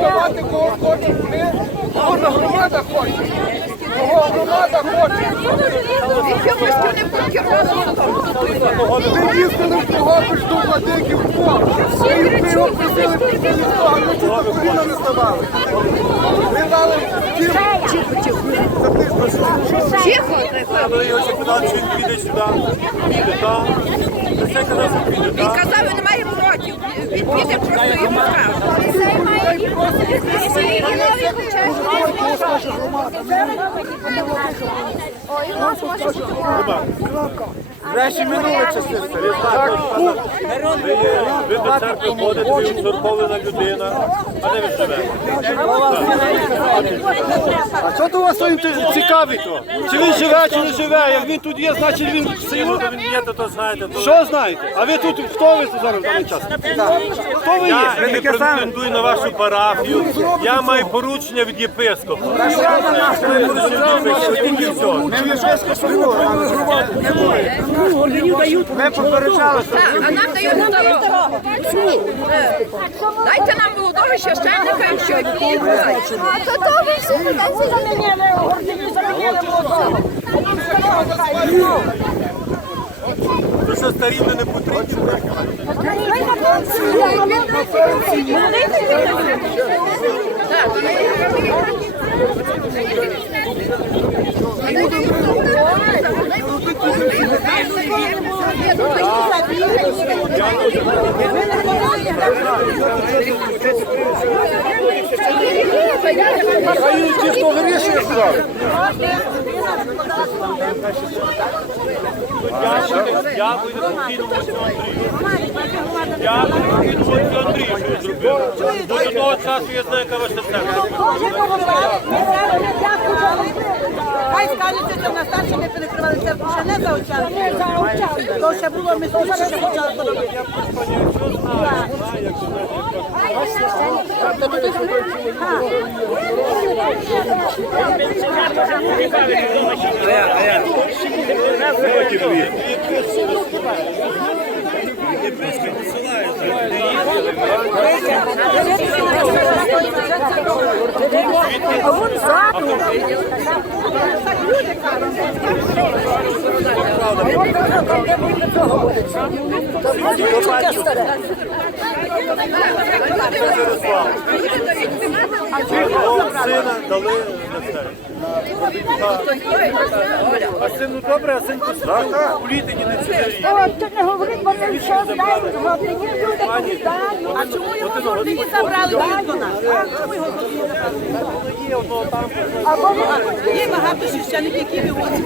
Давати кого хоче, ми. Кожна громада хоче. Кого громада хоче. Ви їздили в Дрогобич до владиків в. Ви ви його просили ми на коліна не ставали. Ви дали тим, Але його ще питали, чи він піде сюди. Піде, так. Це казав, що піде, Він так. казав, він має уроків. Він піде просто йому скаже. Врешті минули часи. Ви до церкви ходите, ви узурпована людина. А де ви живете? А що то у вас цікавить то? Чи він живе, чи не живе? Як він тут є, значить він силу. то він є, то то знаєте. То... Що знаєте? А ви тут хто ви зараз в даний час? Хто ви є? Я не претендую на вашу парафію. Я маю поручення від єпископа. Тільки всього. Ми попереджали, що а нам дають дорогу. Е, Дайте нам молодого священника і що і То то ви всі кудись замінили, гордині замінили молодого. Що старі то не потрібно. Хай ті, хто вирішує справи. Покійному отцю Андрію. Дякую покійному отцю Андрію, що зробили. Бо до того часу я знаю, яка ваша церква. Хай скажете, що на старші ми перекривали церкву ще не за очами. То ще було, ми тут ще почали то робити. Сина дали на це. А сину добре, а син послухав. У літині не сидить. Ти не говорить, вони що знають, годині люди кидають. А чому його з Ордині забрали він до нас? Або вони Є багато священиків, які вивозять.